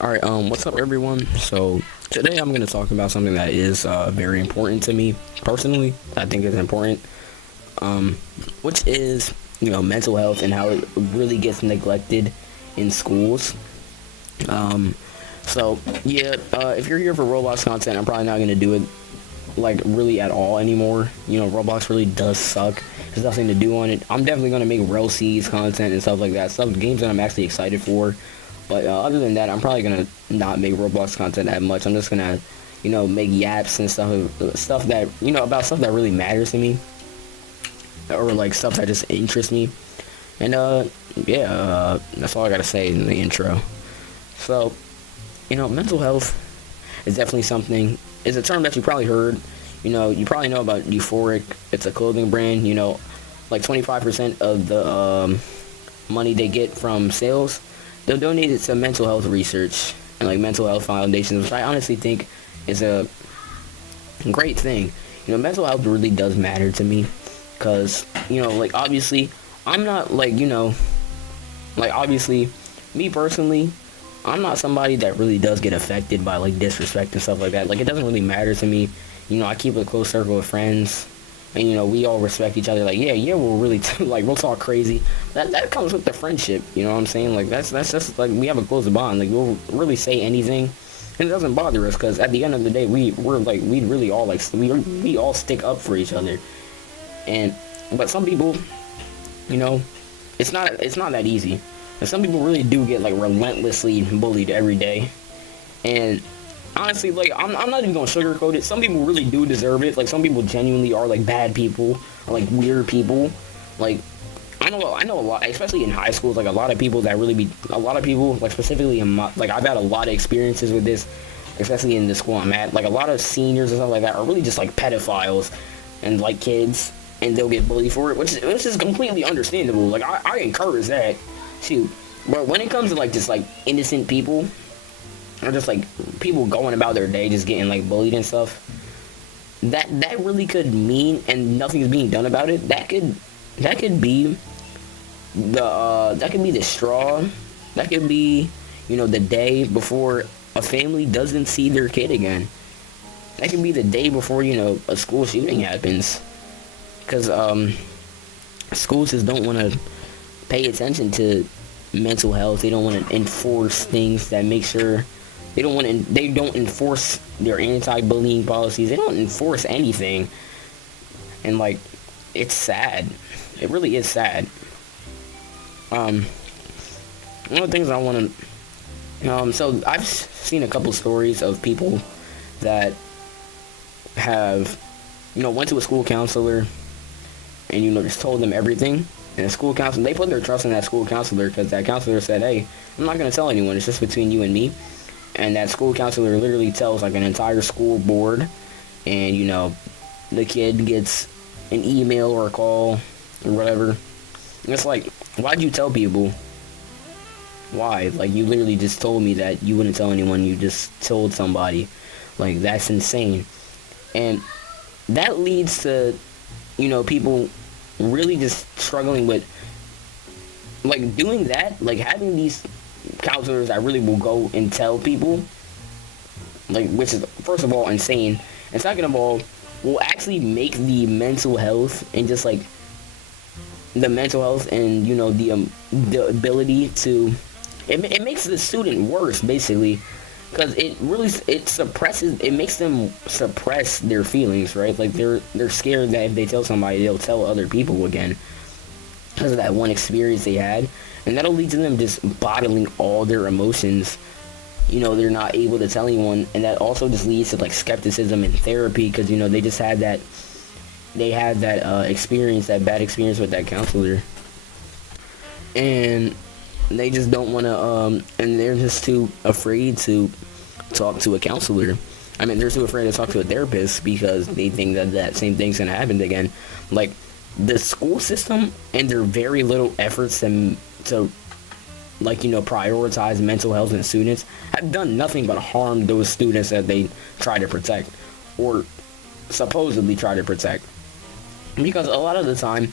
Alright, what's up everyone? So, today I'm going to talk about something that is very important to me, personally. I think it's important, um, which is, mental health and how it really gets neglected in schools. Um, if you're here for Roblox content, I'm probably not going to do it, like, really at all anymore. Roblox really does suck. There's nothing to do on it. I'm definitely going to make Relseas content and stuff like that. Games that I'm actually excited for. But other than that, I'm probably gonna not make Roblox content that much. I'm just gonna, make yaps and stuff that about stuff that really matters to me, or like stuff that just interests me. And that's all I gotta say in the intro. So, mental health is definitely something. It's a term that you probably heard. You probably know about Euphoric. It's a clothing brand. Like 25% of the money they get from sales, they'll donate it to mental health research and like mental health foundations, which I honestly think is a great thing. Mental health really does matter to me because, like obviously, I'm not obviously, me personally, I'm not somebody that really does get affected by like disrespect and stuff like that. Like it doesn't really matter to me. I keep a close circle of friends, and we all respect each other. Like yeah, we'll really like we'll talk crazy. That comes with the friendship. You know what I'm saying? Like that's just like we have a close bond. Like we'll really say anything, and it doesn't bother us because at the end of the day, we really all like we all stick up for each other. And but some people, you know, it's not that easy. And some people really do get like relentlessly bullied every day. And honestly, like I'm not even gonna sugarcoat it. Some people really do deserve it. Like some people genuinely are like bad people or like weird people. Like I know a lot, especially in high schools. Like a lot of people like specifically in like I've had a lot of experiences with this, especially in the school I'm at. Like a lot of seniors and stuff like that are really just like pedophiles and like kids, and they'll get bullied for it, which is completely understandable. Like I encourage that too. But when it comes to like just like innocent people, or just like people going about their day just getting like bullied and stuff, that really could mean, and nothing's being done about it, that could be the straw, that could be the day before a family doesn't see their kid again. That could be the day before a school shooting happens, because schools just don't want to pay attention to mental health. They don't want to enforce things that make sure they don't enforce their anti-bullying policies. They don't enforce anything. And like it's sad. It really is sad. Um one of the things I want to so I've seen a couple stories of people that have went to a school counselor and just told them everything. And the school counselor, they put their trust in that school counselor because that counselor said, hey, I'm not going to tell anyone, it's just between you and me. And that school counselor literally tells like an entire school board, and the kid gets an email or a call or whatever. And it's like, why'd you tell people? Why? Like, you literally just told me that you wouldn't tell anyone, you just told somebody. Like, that's insane. And that leads to people really just struggling with like doing that, like having these counselors that really will go and tell people, like, which is first of all insane, and second of all will actually make the mental health and the ability to it makes the student worse basically, because it makes them suppress their feelings, right? Like they're scared that if they tell somebody, they'll tell other people again because of that one experience they had, and that'll lead to them just bottling all their emotions. They're not able to tell anyone, and that also just leads to like skepticism in therapy because they had that experience, that bad experience with that counselor, and they just don't want to and they're just too afraid to talk to a counselor. I mean, they're too afraid to talk to a therapist because they think that that same thing's gonna happen again. Like the school system and their very little efforts to prioritize mental health in students have done nothing but harm those students that they try to protect, or supposedly try to protect. Because a lot of the time,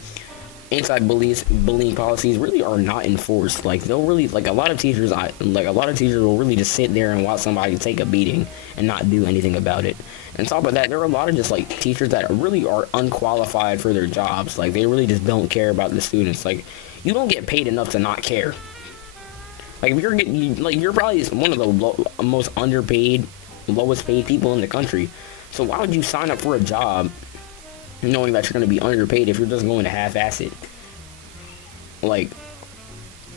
anti-bullying policies really are not enforced. Like they'll really like a lot of teachers. A lot of teachers will really just sit there and watch somebody take a beating and not do anything about it. And on top of that, there are a lot of just like teachers that really are unqualified for their jobs. Like they really just don't care about the students. Like you don't get paid enough to not care. Like if you're getting like you're probably one of the most underpaid, lowest paid people in the country. So why would you sign up for a job knowing that you're going to be underpaid if you're just going to half-ass it? Like,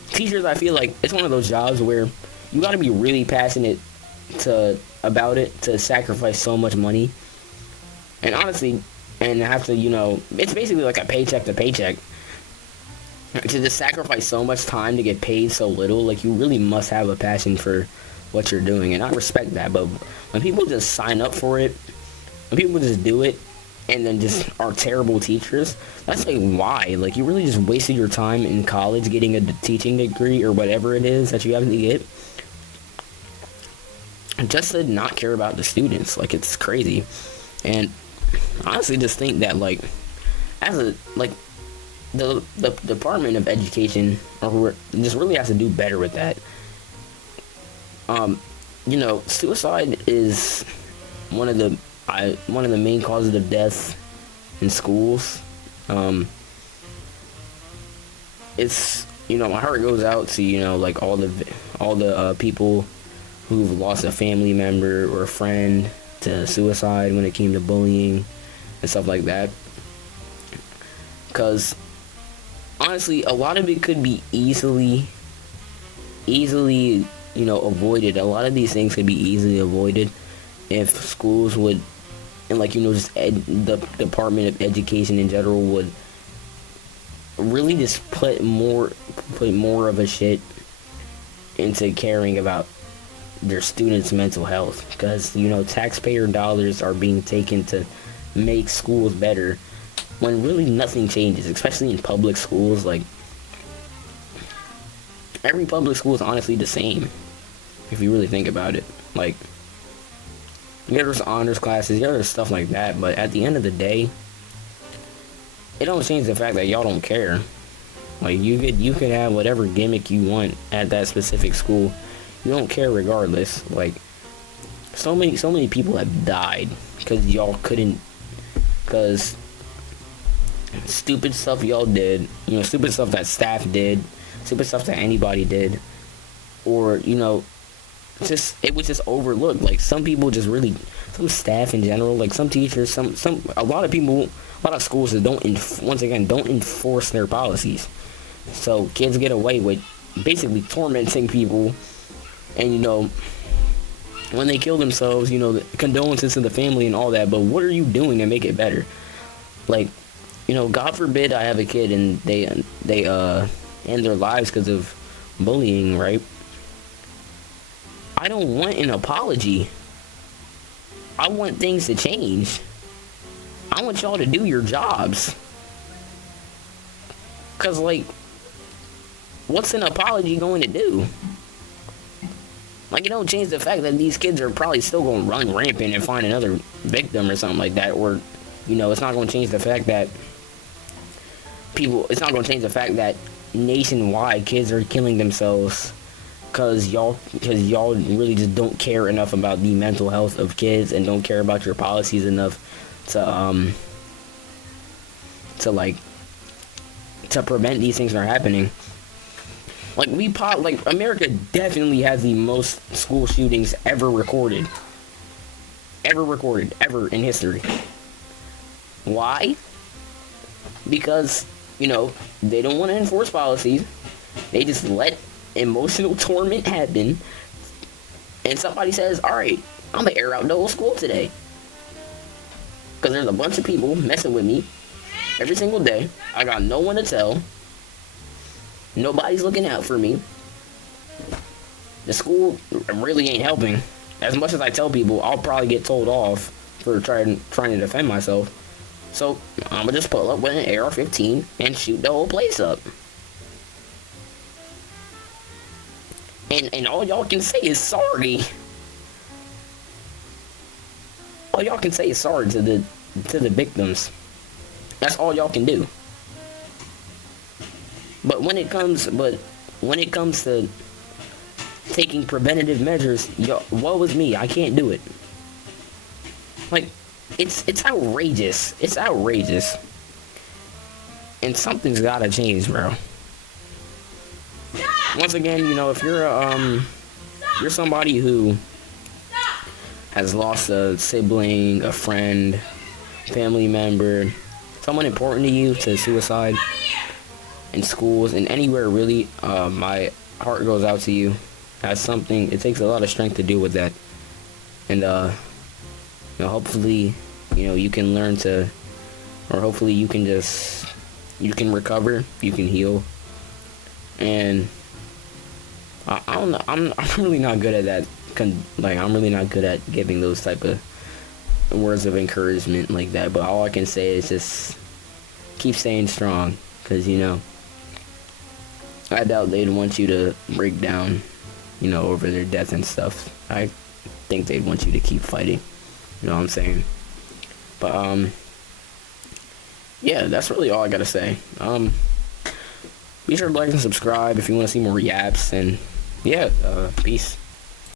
teachers, I feel like it's one of those jobs where you got to be really passionate about it to sacrifice so much money. And honestly, and have to, it's basically like a paycheck to paycheck. To just sacrifice so much time to get paid so little, like, you really must have a passion for what you're doing. And I respect that, but when people just sign up for it, when people just do it, and then just are terrible teachers, that's like why. Like you really just wasted your time in college getting a teaching degree or whatever it is that you have to get just to not care about the students. Like it's crazy. And I honestly just think that like as a like the Department of Education or just really has to do better with that. Suicide is one of the main causes of death in schools. It's my heart goes out to like all the people who've lost a family member or a friend to suicide when it came to bullying and stuff like that. Because honestly, a lot of it could be easily avoided. A lot of these things could be easily avoided if schools would, and the Department of Education in general would really just put more of a shit into caring about their students' mental health, because taxpayer dollars are being taken to make schools better when really nothing changes, especially in public schools. Like every public school is honestly the same if you really think about it. Like yeah, there's honors classes, yeah, there's stuff like that, but at the end of the day, it don't change the fact that y'all don't care. Like you could have whatever gimmick you want at that specific school. You don't care regardless. Like so many people have died because y'all couldn't, because stupid stuff y'all did, stupid stuff that staff did, stupid stuff that anybody did, or it was just overlooked. Like some people just really, some staff in general, like some teachers, a lot of people, a lot of schools that don't enforce their policies. So kids get away with basically tormenting people, and when they kill themselves, condolences to the family and all that. But what are you doing to make it better? Like, God forbid I have a kid and they end their lives because of bullying, right? I don't want an apology. I want things to change. I want y'all to do your jobs. Because, like, what's an apology going to do? Like, it don't change the fact that these kids are probably still going to run rampant and find another victim or something like that. Or, it's not going to change the fact that it's not going to change the fact that nationwide kids are killing themselves because y'all really just don't care enough about the mental health of kids and don't care about your policies enough to prevent these things from happening. Like America definitely has the most school shootings ever recorded in history. Why? Because they don't want to enforce policies. They just let emotional torment happen, and somebody says, alright, I'm gonna air out the whole school today because there's a bunch of people messing with me every single day. I got no one to tell. Nobody's looking out for me. The school really ain't helping. As much as I tell people, I'll probably get told off for trying to defend myself. So I'm gonna just pull up with an AR-15 and shoot the whole place up. And all y'all can say is sorry. All y'all can say is sorry to the victims. That's all y'all can do. But when it comes to taking preventative measures, yo, woe is me. I can't do it. Like, it's outrageous. It's outrageous. And something's gotta change, bro. Once again, you know, if you're somebody who has lost a sibling, a friend, family member, someone important to you to suicide in schools and anywhere really, my heart goes out to you. That's something, it takes a lot of strength to deal with that. And, you know, hopefully, you know, you can learn to, or hopefully you can recover, you can heal. And I don't know, I'm really not good at that. I'm really not good at giving those type of words of encouragement like that. But all I can say is just keep staying strong, because, you know, I doubt they'd want you to break down, you know, over their death and stuff. I think they'd want you to keep fighting. You know what I'm saying? But, yeah, that's really all I gotta say. Be sure to like and subscribe if you want to see more reacts, and, yeah, peace.